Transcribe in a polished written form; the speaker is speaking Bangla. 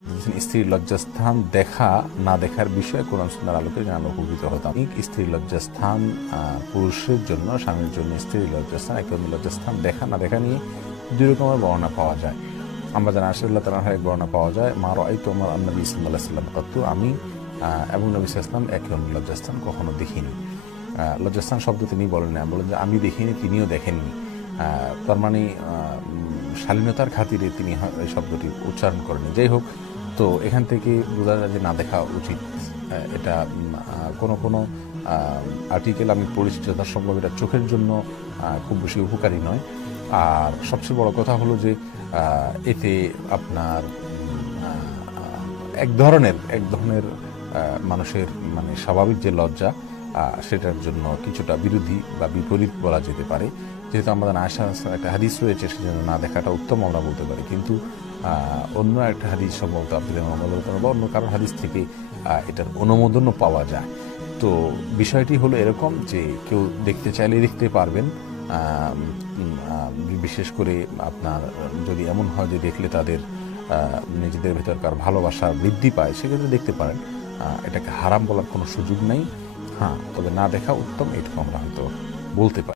স্ত্রীর লজ্জাস্থান দেখা না দেখার বিষয়ে কোরআন সুন্নাহর আলোকে জানানো উপকৃত হতাম। স্ত্রীর লজ্জাস্থান পুরুষের জন্য, স্বামীর জন্য স্ত্রীর লজ্জাস্থান, একদম লজ্জাস্থান দেখা না দেখা নিয়ে দুই রকমের বর্ণনা পাওয়া যায়। আমরা জানা আশরাল্লাহ তাআলার এক বর্ণনা পাওয়া যায়, মা রাআইতু আমার নবী সাল্লাল্লাহু আলাইহি ওয়াসাল্লাম কত, আমি এবং নবী সাল্লাল্লাহু আলাইহি ওয়াসাল্লাম একদম লজ্জাস্থান কখনো দেখিনি। লজ্জাস্থান শব্দ তিনি বলেন না, বলেন যে আমি দেখিনি, তিনিও দেখেননি। তার মানে শালীনতার খাতিরে তিনি এই শব্দটি উচ্চারণ করেন। যাই হোক, তো এখান থেকে বোঝা যায় যে না দেখা উচিত। এটা কোনো আর্টিকেল আমি পড়েছি যথাসম্ভব এটা চোখের জন্য খুব বেশি উপকারী নয়। আর সবচেয়ে বড় কথা হলো যে এতে আপনার এক ধরনের মানুষের মানে স্বাভাবিক যে লজ্জা সেটার জন্য কিছুটা বিরোধী বা বিপরীত বলা যেতে পারে। যেহেতু আমাদের আয়েশা একটা হাদিস রয়েছে, সেজন্য না দেখাটা উত্তম আমরা বলতে পারি। কিন্তু অন্য একটা হাদিস সম্ভবত আব্দুল্লাহ বা অন্য কারোর হাদিস থেকে এটার অনুমোদনও পাওয়া যায়। তো বিষয়টি হলো এরকম যে কেউ দেখতে চাইলে দেখতে পারবেন। বিশেষ করে আপনার যদি এমন হয় যে দেখলে তাদের নিজেদের ভেতরকার ভালোবাসা বৃদ্ধি পায়, সেক্ষেত্রে দেখতে পারেন। এটাকে হারাম বলার কোনো সুযোগ নেই। হ্যাঁ, তবে না দেখা উত্তম, এটুকু আমরা হয়তো বলতে পারি।